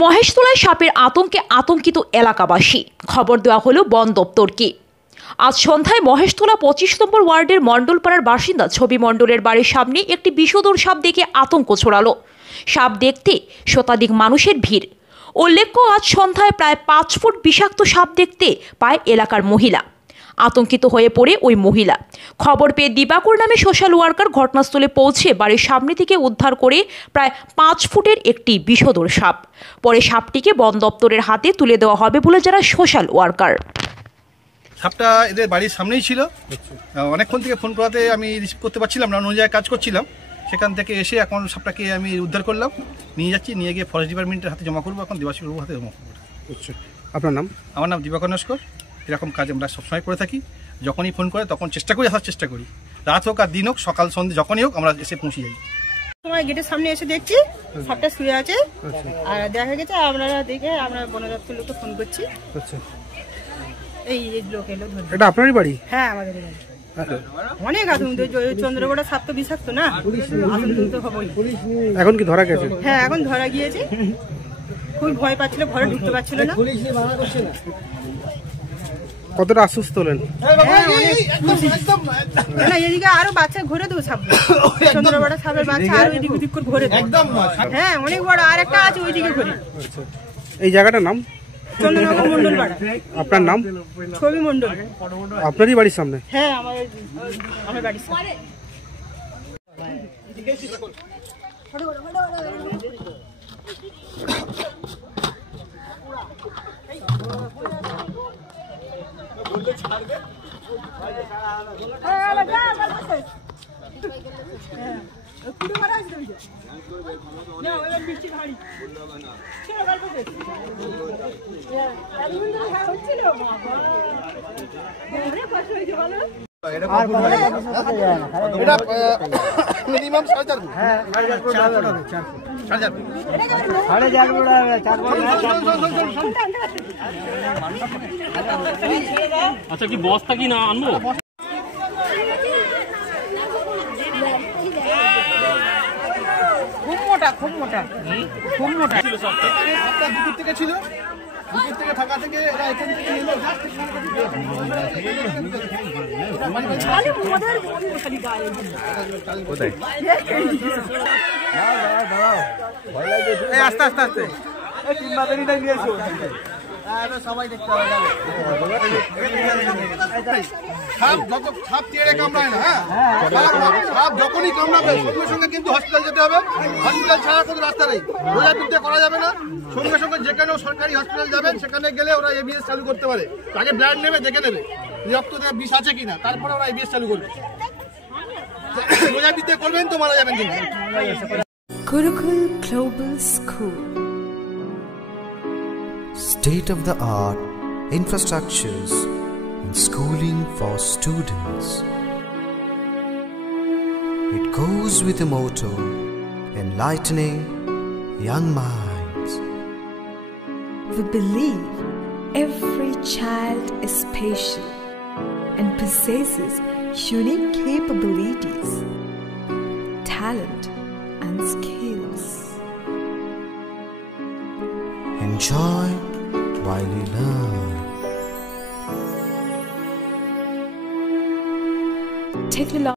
মহেশতলায় সাপের আতঙ্কে আতঙ্কিত এলাকাবাসী। খবর দেওয়া হলো বন দপ্তরকে। আজ সন্ধ্যায় মহেশতলা 25 নম্বর ওয়ার্ডের মণ্ডলপাড়ার বাসিন্দা ছবি মণ্ডলের বাড়ির সামনে একটি বিষধর সাপ দেখে আতঙ্ক ছড়ালো। সাপ দেখতে শতাধিক মানুষের ভিড়। উল্লেখ্য, আজ সন্ধ্যায় প্রায় 5 ফুট বিষাক্ত সাপ দেখতে পায় এলাকার মহিলা। আতঙ্কিত হয়ে পড়ে ওই মহিলা। খবর পেয়ে দিবাকর নামে সোশ্যাল ওয়ার্কার ঘটনাস্থলে পৌঁছে বাড়ির সামনে থেকে উদ্ধার করে প্রায় 5 ফুটের একটি বিষধর সাপ। পরে সাপটিকে বন দপ্তরের হাতে তুলে দেওয়া হবে বলে জানায় সোশ্যাল ওয়ার্কার। সাপটা এদের বাড়ির সামনেই ছিল। অনেকক্ষণ থেকে ফোন করাতে আমি রিসিভ করতে পারছিলাম না, অন্য জায়গায় কাজ করছিলাম। সেখান থেকে এসে এখন সাপটাকে আমি উদ্ধার করলাম, নিয়ে যাচ্ছি, নিয়ে গিয়ে ফরেস্ট ডিপার্টমেন্টের হাতে জমা করবো। এখন দেবাশিস বাবুর হাতে জমা করবো। আপনার নাম? আমার নাম দিবাকর নস্কর। এরকম কাজ আমরা সবসময় করে থাকি। যখনই ফোন করে তখন চেষ্টা করি, আসার চেষ্টা করি। রাত হোক আর দিন হোক, সকাল সন্ধ্যে যখনই হোক আমরা এসে পৌঁছে যাই। সময় গেটের সামনে এসে দেখছি সাপটা শুয়ে আছে, আর দেখা গেছে আপনারা দেখে আমরা বন দপ্তর লোককে ফোন করছি। এই লোক এলো। এটা আপনারই বাড়ি? হ্যাঁ, আমাদের বাড়ি। অনেক আতঙ্ক, চন্দ্রকোড়া সাপ তো বিষাক্ত না, আতঙ্ক হবেই। এখন কি ধরা গেছে? হ্যাঁ, এখন ধরা গিয়েছে। খুব ভয় পাচ্ছিল, ঘরে ঢুকতে পারছিল না। কতটা আশ্বস্ত হলেন? এদিকে আরো বাচ্চা ঘুরে দেবো সাপ, চন্দ্রকোড়া সাপের বাচ্চা আর ওইদিক ওদিক করে ঘুরে দেবো। হ্যাঁ, অনেক বড় আর একটা আছে ওইদিকে ঘুরে। এই জায়গাটার নাম? চন্দ্রনগর মন্ডলপাড়া। আপনার নাম? ছবি মন্ডল। আপনারই বাড়ির সামনে? হ্যাঁ, আমার বাড়ির সামনে। Minimum 4.5 foot. হ্যাঁ, 4.5 ফুট হবে। 4.5 ফুট। আচ্ছা, কি বস্তা কি না আনবো? খুব মোটা দুপুর থেকে ছিল, দুপুর থেকে ফাঁকা থেকে এরা এখান থেকে এলো। আস্তে আস্তে আস্তে সবাই দেখতে হবে। সাপ টেড়ে কামড়ায় না। হ্যাঁ, সাপ যখনই কামড়াবে সঙ্গে সঙ্গে কিন্তু হসপিটাল যেতে হবে। হসপিটাল ছাড়া কোনো রাস্তা নেই, রোজাবিদ্যা করা যাবে না। সঙ্গে সঙ্গে যেখানেও সরকারি হসপিটাল যাবেন সেখানে গেলে ওরা এবিএস চালু করতে পারে। আগে ব্লাড নেবে, দেখে নেবে রক্ত বিষ আছে কিনা, তারপরে ওরা এবিএস চালু করবে। রোজাবিদ্যা করবেন তো মারা যাবেন কিন্তু। Gurukul Global School. State-of-the-art infrastructures and schooling for students. It goes with the motto, enlightening young minds. We believe every child is special and possesses unique capabilities, talent and skills. Enjoy while you learn. Technology